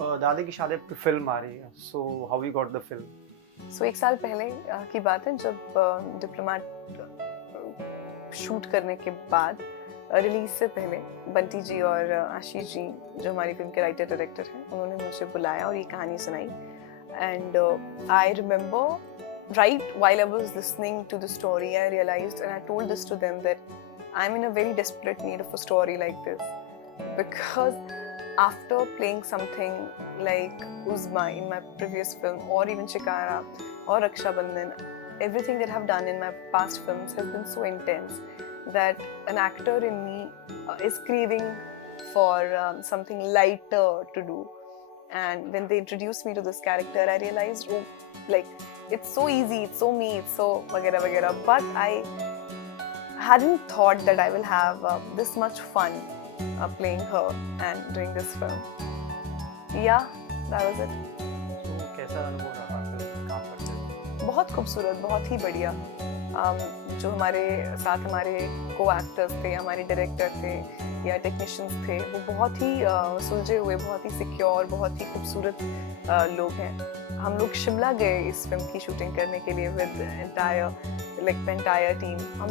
दादी की शादी पे फिल्म आ रही है, so how we got the film? एक साल पहले की बात है जब डिप्लोमेट शूट करने के बाद रिलीज से पहले बंटी जी और आशीष जी जो हमारी फिल्म के राइटर डायरेक्टर हैं उन्होंने मुझे बुलाया और ये कहानी सुनाई and I remember right while I was listening to the story I realized and I told this to them that I'm in a very desperate need of a story like this because after playing something like Uzma in my previous film or even Shikara or Raksha Bandhan, everything that I've done in my past films has been so intense that an actor in me is craving for something lighter to do. And when they introduced me to this character, I realized, oh, like it's so easy, it's so me, it's so vagera vagera. But I hadn't thought that I will have this much fun playing her and doing this film. Yeah, that was it. तो कैसा अनुभव रहा film काम करते? बहुत खूबसूरत, बहुत ही बढ़िया। जो हमारे साथ हमारे को एक्टर्स थे, हमारे डायरेक्टर थे या टेक्नीशियंस थे, वो बहुत ही सुलझे हुए, बहुत ही सिक्योर, बहुत ही खूबसूरत लोग हैं। हम लोग शिमला गए इस फिल्म की शूटिंग करने के लिए विद एंटायर टीम। हम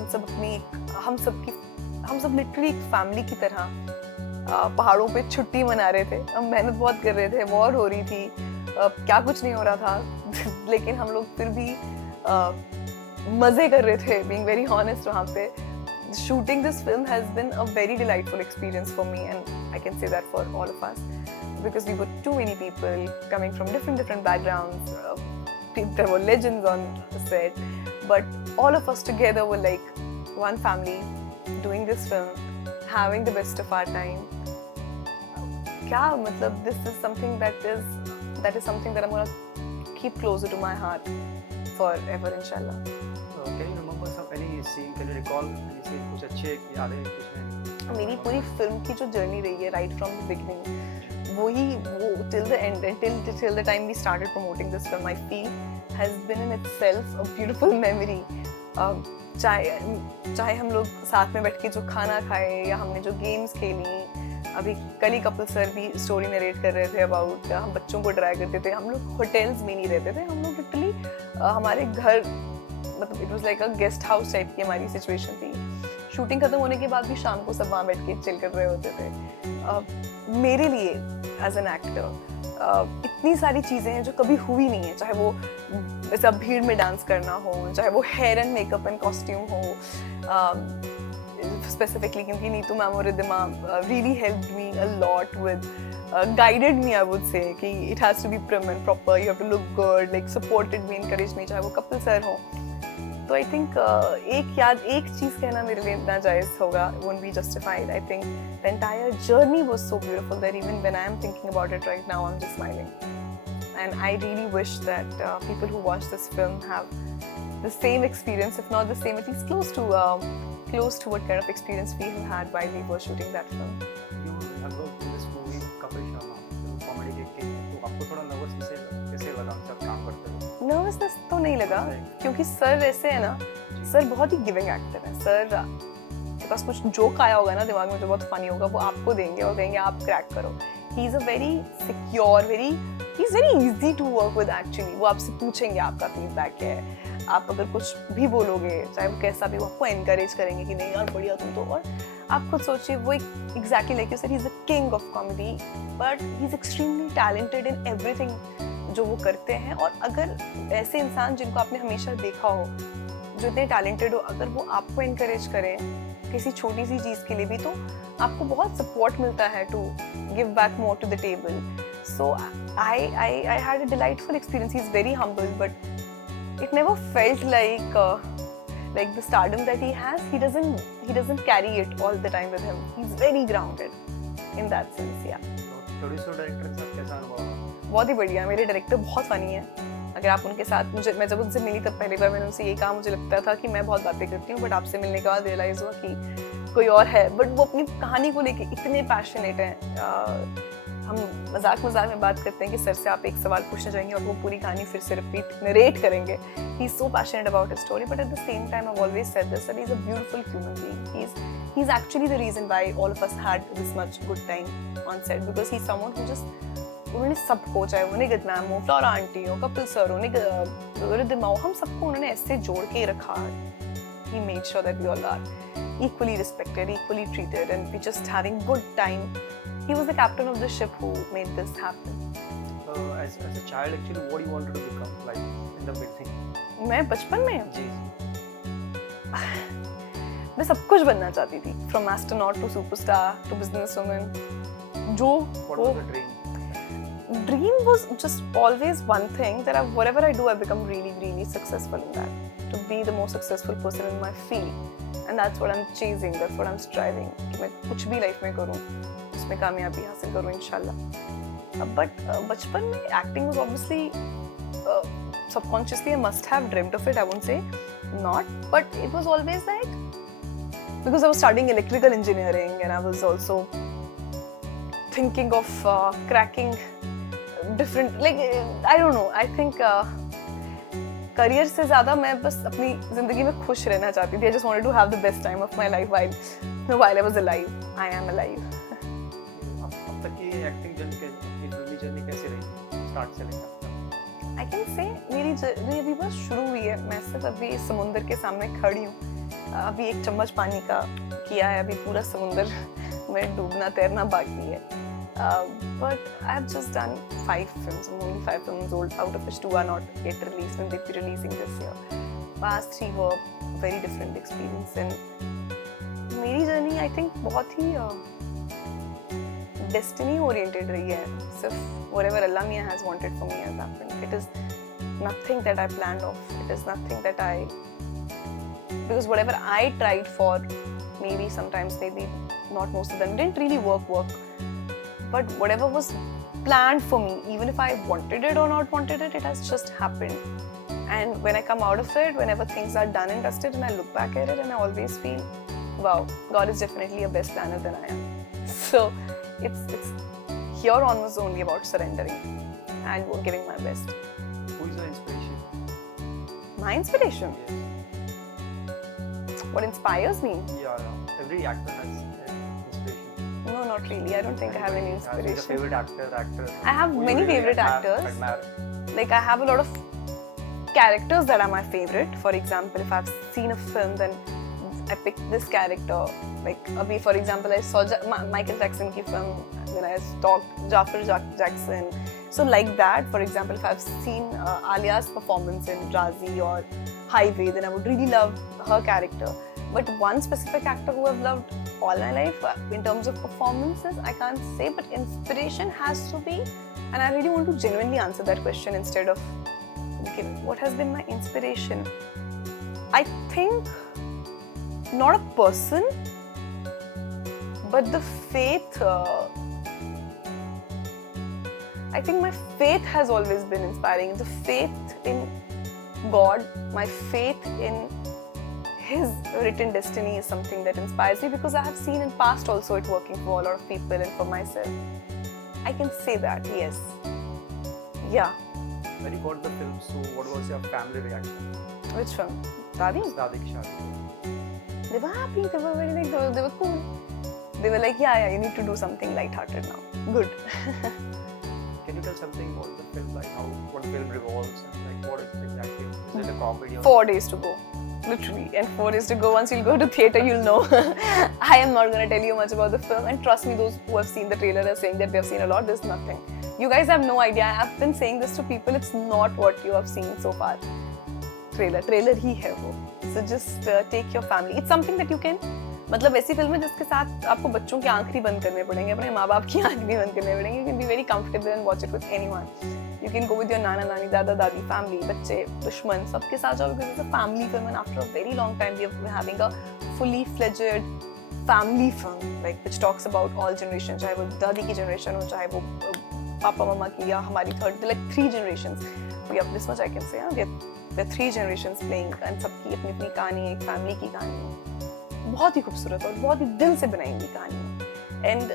सब लिटरली एक फैमिली की तरह पहाड़ों पे छुट्टी मना रहे थे। हम मेहनत बहुत कर रहे थे, वॉर हो रही थी, क्या कुछ नहीं हो रहा था लेकिन हम लोग फिर भी मजे कर रहे थे, being very honest। वहाँ पे shooting this film has been a very delightful experience for me and I can say that for all of us because we were too many people coming from different backgrounds. There were legends on the set, but all of us together were like one family doing this film, having the best of our time. क्या मतलब, this is something that is something that I'm gonna keep closer to my heart forever, inshallah. Can you remember any scene? Can you recall any scene? कुछ अच्छे यादें कुछ हैं? मेरी पूरी film की जो जर्नी रही है right from the beginning, वो till the end and till the time we started promoting this film, I feel has been in itself a beautiful memory. चाहे हम लोग साथ में बैठ के जो खाना खाए या हमने जो गेम्स खेली, अभी कल ही कपिल सर भी स्टोरी नरेट कर रहे थे अबाउट हम बच्चों को ड्राई करते थे। हम लोग होटल्स में नहीं रहते थे, हम लोग लिटरली हमारे घर, मतलब it was like a guest house type की हमारी सिचुएशन थी। शूटिंग खत्म होने के बाद भी शाम को सब वहाँ बैठ के चिल कर रहे होते थे। मेरे लिए एज एन एक्टर इतनी सारी चीज़ें हैं जो कभी हुई नहीं है, चाहे वो जैसे अब भीड़ में डांस करना हो, चाहे वो hair and makeup and costume हो, specifically क्योंकि नीतू मैम और Riddhima really helped me a lot with guided me, I would say कि it has to be prim and proper, you have to look good, like supported me, encouraged me, चाहे वो Kapil sir हो। तो I think एक चीज़ कहना मेरे लिए इतना जायज़ होगा, won't be justified. I think the entire journey was so beautiful that even when I am thinking about it right now, I'm just smiling. And I really wish that people who watch this film have the same experience, if not the same, at least close to what kind of experience we had while we were shooting that film. You have worked in this movie Kapil Sharma, comedy के तो आपको थोड़ा nervous कैसे लगा sir काम करते हुए? Nervousness तो नहीं लगा क्योंकि सर ऐसे है ना, सर बहुत ही गिविंग एक्टर है। सर के पास कुछ जोक आया होगा ना दिमाग में जो बहुत फनी होगा, वो आपको देंगे और कहेंगे आप क्रैक करो। He is a very secure, he is very easy to work with actually. वो आपसे पूछेंगे आपका फीडबैक है, आप अगर कुछ भी बोलोगे चाहे वो कैसा भी, वो आपको एनकरेज करेंगे कि नहीं यार बढ़िया तुम तो। और आप खुद सोचिए, वो exactly like you said, he is the king of comedy, but he is extremely talented in everything जो वो करते हैं। और अगर ऐसे इंसान जिनको आपने हमेशा देखा हो, जो इतने टैलेंटेड हो, अगर वो आपको इनकरेज करें किसी छोटी सी चीज़ के लिए भी, तो आपको बहुत सपोर्ट मिलता है to give back more to the table. So I had a delightful experience. He is very humble, but it never felt like the stardom that he has. He doesn't carry it all the time with him. He's very grounded in that sense. Yeah. Producer director के साथ कैसा अनुभव रहा? बहुत ही बढ़िया। मेरे director बहुत funny है। अगर आप उनके साथ, मैं जब उनसे मिली तब पहली बार मैंने उनसे यही कहा, मुझे लगता था कि मैं बहुत बातें करती हूँ, बट आपसे मिलने के बाद रियलाइज हुआ कि कोई और है। बट वो अपनी कहानी को लेके इतने पैशनेट हैं। हम मजाक में बात करते हैं कि सर से आप एक सवाल पूछना चाहेंगे और वो पूरी कहानी फिर से नरेट करेंगे। He is so passionate about his story, but at the same time I have always said this, that he is a beautiful human being. He is actually the reason why all of us had this much good time on set, because he is someone who just उन्होंने सबको, चाहे वो Nigat ma'am हो, Flora aunty हो, Kapil sir हो, रिद्धिमा हो, हम सबको उन्होंने ऐसे जोड़ के रखा. He made sure that we all are equally respected, equally treated, and we just having good time. He was the captain of the ship who made this happen. As a child, actually, what you wanted to become, like in the beginning? मैं बचपन में जी. मैं सब कुछ बनना चाहती थी, from astronaut to superstar to businesswoman. जो What was the dream? dream was just always one thing, that whatever I do, I become really, really successful in that. To be the most successful person in my field, and that's what I'm chasing. That's what I'm striving. कि मैं कुछ भी life में करूँ, उसमें कामयाबी हासिल करूँ इंशाल्लाह. But बचपन में acting was obviously subconsciously I must have dreamt of it. I won't say not, but it was always like, because I was studying electrical engineering and I was also thinking of cracking different, like I don't know. I think career से ज़्यादा मैं बस अपनी ज़िंदगी में खुश रहना चाहती थी. I just wanted to have the best time of my life while I was alive. I am alive. अब तक की एक्टिंग जर्नी कैसे, अपनी फिल्मी जर्नी कैसे रही स्टार्ट से लेकर? I can say मेरी जर्नी अभी बस शुरू हुई है. मैं सिर्फ अभी समुंदर के सामने खड़ी हूँ. अभी एक चम्मच पानी का किया है. अभी पूरा समुंदर में डूबना तैरना बाकी है. But I've just done 5 films. I'm only 5 films old, out of which 2 are not yet released and they'll be releasing this year. Past 3 were very different experience, and मेरी journey I think बहुत ही destiny oriented रही है. सिर्फ whatever Allah Miya has wanted for me has happened. It is nothing that I planned of. It is nothing that because whatever I tried for, maybe sometimes, maybe not most of them, didn't really work. But whatever was planned for me, even if I wanted it or not wanted it, it has just happened. And when I come out of it, whenever things are done and dusted, and I look back at it, and I always feel, wow, God is definitely a best planner than I am. So it's here on was only about surrendering and giving my best. Who is your inspiration? My inspiration? Yes. What inspires me? Yeah. Every actor has an inspiration. No, not really. I don't think I have any Has your inspiration. favorite actor? I have who you many really favorite actors. admire? Like I have a lot of characters that are my favorite. For example, if I've seen a film, then I picked this character. Like abhi, for example, I saw Michael Jackson ki film, then I stalked Jafar Jackson. So like that, for example, if I've seen Alia's performance in Razi or Highway, then I would really love her character. But one specific actor who I've loved all my life, in terms of performances, I can't say, but inspiration has to be, and I really want to genuinely answer that question instead of, okay, what has been my inspiration? I think not a person, but the faith. I think my faith has always been inspiring. The faith in God, my faith in His written destiny is something that inspires me, because I have seen in past also it working for a lot of people and for myself. I can say that, yes. Yeah. When you got the film, so what was your family reaction? Which film? Dadi? Dadi ki shaadi. They were happy. They were very like, they were cool. They were like, yeah, you need to do something light-hearted now. Good. Can you tell something about the film, like how what film revolves and like what is it exactly? Is it a comedy? Or 4 days to go. Literally, and 4 days to go. Once you'll go to theatre, you'll know. I am not going to tell you much about the film, and trust me, those who have seen the trailer are saying that they have seen a lot. There's nothing. You guys have no idea. I've been saying this to people. It's not what you have seen so far. Trailer ही है वो. So just take your family. It's something that you can. मतलब ऐसी film है जिसके साथ आपको बच्चों की आंख नहीं बंद करने पड़ेंगे, अपने माँ बाप की आंख नहीं बंद करने पड़ेंगे. You can be very comfortable and watch it with anyone. You can go with your nana, nani, dada, dadi, family, बच्चे, दुश्मन, सबके साथ जाओ, because it's a family film, and after a very long time we are having a fully fledged family film, like which talks about all generations, चाहे वो दादी की generation हो, चाहे वो पापा मामा की या हमारी third, like 3 generations. We have this much I can say, we are 3 generations playing, and सबकी अपनी अपनी कहानी है, एक family की कहानी है, बहुत ही खूबसूरत और बहुत ही दिल से बनाई हुई कहानी है. And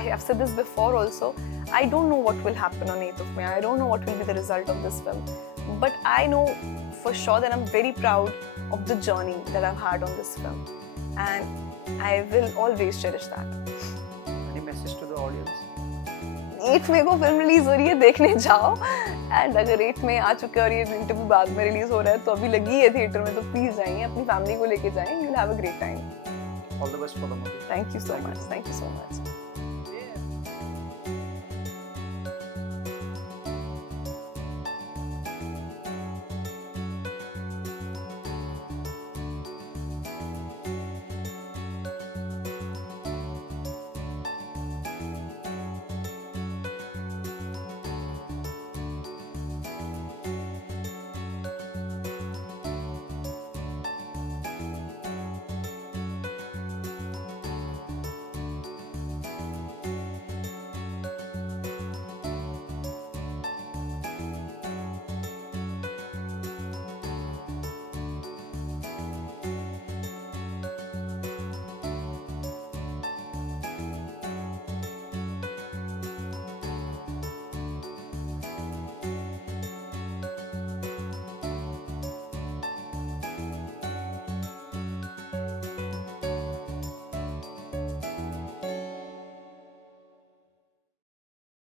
I have said this before also. I don't know what will happen on 8th of May. I don't know what will be the result of this film. But I know for sure that I'm very proud of the journey that I've had on this film. And I will always cherish that. Any message to the audience? 8 मई को film release हो रही है, देखने जाओ। And अगर 8 मई आ चुके हैं और ये इंटरव्यू बाद में रिलीज हो रहा है तो अभी लगी है थिएटर में, तो प्लीज जाइए, अपनी फैमिली को लेके जाएं, you will have a great time. All the best for the movie. Thank you so much, thank you so much.